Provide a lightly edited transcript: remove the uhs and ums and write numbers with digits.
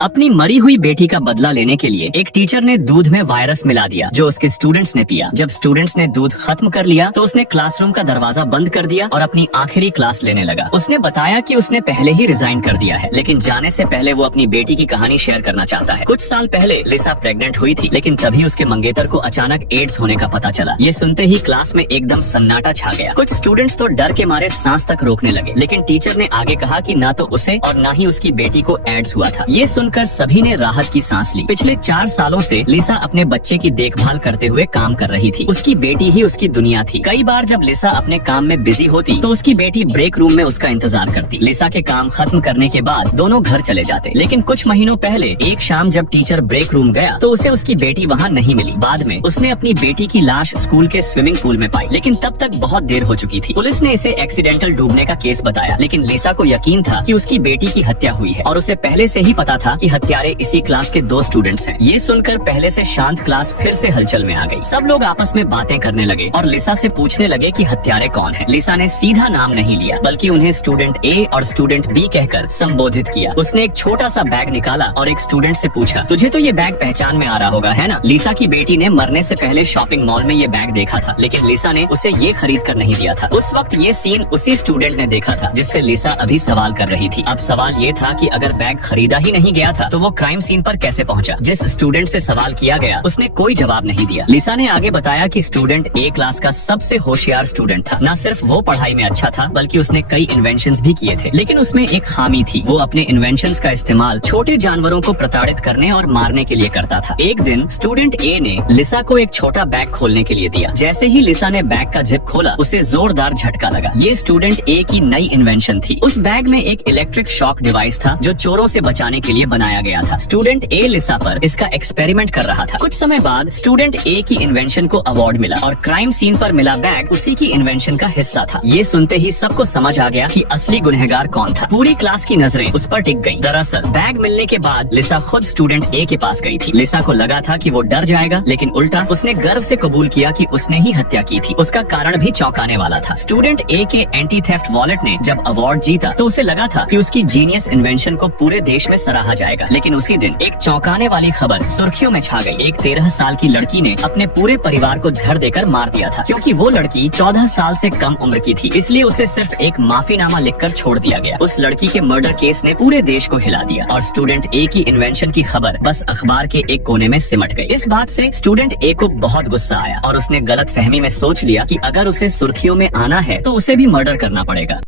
अपनी मरी हुई बेटी का बदला लेने के लिए एक टीचर ने दूध में वायरस मिला दिया जो उसके स्टूडेंट्स ने पिया। जब स्टूडेंट्स ने दूध खत्म कर लिया तो उसने क्लासरूम का दरवाजा बंद कर दिया और अपनी आखिरी क्लास लेने लगा। उसने बताया कि उसने पहले ही रिजाइन कर दिया है, लेकिन जाने से पहले वो अपनी बेटी की कहानी शेयर करना चाहता है। कुछ साल पहले लिसा प्रेग्नेंट हुई थी, लेकिन तभी उसके मंगेतर को अचानक एड्स होने का पता चला। ये सुनते ही क्लास में एकदम सन्नाटा छा गया। कुछ स्टूडेंट्स तो डर के मारे सांस तक रोकने लगे, लेकिन टीचर ने आगे कहा कि ना तो उसे और ना ही उसकी बेटी को एड्स हुआ था। ये सुनकर सभी ने राहत की सांस ली। पिछले 4 सालों से लिसा अपने बच्चे की देखभाल करते हुए काम कर रही थी। उसकी बेटी ही उसकी दुनिया थी। कई बार जब लिसा अपने काम में बिजी होती तो उसकी बेटी ब्रेक रूम में उसका इंतजार करती। लिसा के काम खत्म करने के बाद दोनों घर चले जाते, लेकिन कुछ महीनों पहले एक शाम जब टीचर ब्रेक रूम गया तो उसे उसकी बेटी वहाँ नहीं मिली। बाद में उसने अपनी बेटी की लाश स्कूल के स्विमिंग पूल में पाई, लेकिन तब तक बहुत देर हो चुकी थी। पुलिस ने इसे एक्सीडेंटल डूबने का केस बताया, लेकिन लिसा को यकीन था कि उसकी बेटी की हत्या हुई है और उसे पहले से ही पता था कि हत्यारे इसी क्लास के 2 स्टूडेंट्स हैं। ये सुनकर पहले से शांत क्लास फिर से हलचल में आ गई। सब लोग आपस में बातें करने लगे और लिसा से पूछने लगे कि हत्यारे कौन है। लिसा ने सीधा नाम नहीं लिया, बल्कि उन्हें स्टूडेंट ए और स्टूडेंट बी कहकर संबोधित किया। उसने एक छोटा सा बैग निकाला और एक स्टूडेंट से पूछा, तुझे तो ये बैग पहचान में आ रहा होगा, है ना? लिसा की बेटी ने मरने से पहले शॉपिंग मॉल में ये बैग देखा था, लेकिन लिसा ने उसे ये खरीद कर नहीं दिया था। उस वक्त ये सीन उसी स्टूडेंट ने देखा था जिससे लिसा अभी सवाल कर रही थी। अब सवाल ये था कि अगर बैग खरीदा ही नहीं गया था तो वो क्राइम सीन पर कैसे पहुंचा? जिस स्टूडेंट से सवाल किया गया उसने कोई जवाब नहीं दिया। लिसा ने आगे बताया कि स्टूडेंट ए क्लास का सबसे होशियार स्टूडेंट था। न सिर्फ वो पढ़ाई में अच्छा था, बल्कि उसने कई इन्वेंशंस भी किए थे, लेकिन उसमें एक खामी थी। वो अपने इन्वेंशंस का इस्तेमाल छोटे जानवरों को प्रताड़ित करने और मारने के लिए करता था। एक दिन स्टूडेंट ए ने लिसा को एक छोटा बैग खोलने के लिए दिया। जैसे ही लिसा ने बैग का जिप खोला, उसे जोरदार झटका लगा। ये स्टूडेंट ए की नई इन्वेंशन थी। उस बैग में एक इलेक्ट्रिक शॉक डिवाइस था जो चोरों से बचाने के लिए बनाया गया था। स्टूडेंट ए लिसा पर इसका एक्सपेरिमेंट कर रहा था। कुछ समय बाद स्टूडेंट ए की इन्वेंशन को अवार्ड मिला और क्राइम सीन पर मिला बैग उसी की इन्वेंशन का हिस्सा था। ये सुनते ही सबको समझ आ गया कि असली गुनहगार कौन था। पूरी क्लास की नजरें उस पर टिक गईं। दरअसल बैग मिलने के बाद लिसा खुद स्टूडेंट ए के पास गई थी। लिसा को लगा था कि वो डर जाएगा, लेकिन उल्टा उसने गर्व से कबूल किया कि उसने ही हत्या की थी। उसका कारण भी चौंकाने वाला था। स्टूडेंट ए के एंटी थेफ्ट वॉलेट ने जब अवार्ड जीता तो उसे लगा था कि उसकी जीनियस इन्वेंशन को पूरे देश में सराहा जाएगा, लेकिन उसी दिन एक चौंकाने वाली खबर सुर्खियों में छा गई। एक 13 साल की लड़की ने अपने पूरे परिवार को जहर देकर मार दिया था। क्योंकि वो लड़की 14 साल से कम उम्र की थी, इसलिए उसे सिर्फ एक माफीनामा लिखकर छोड़ दिया गया। उस लड़की के मर्डर केस ने पूरे देश को हिला दिया और स्टूडेंट ए की इन्वेंशन की खबर बस अखबार के एक कोने में सिमट गई। इस बात से स्टूडेंट ए को बहुत गुस्सा आया और उसने गलत फहमी में सोच लिया कि अगर उसे सुर्खियों में आना है तो उसे भी मर्डर करना पड़ेगा।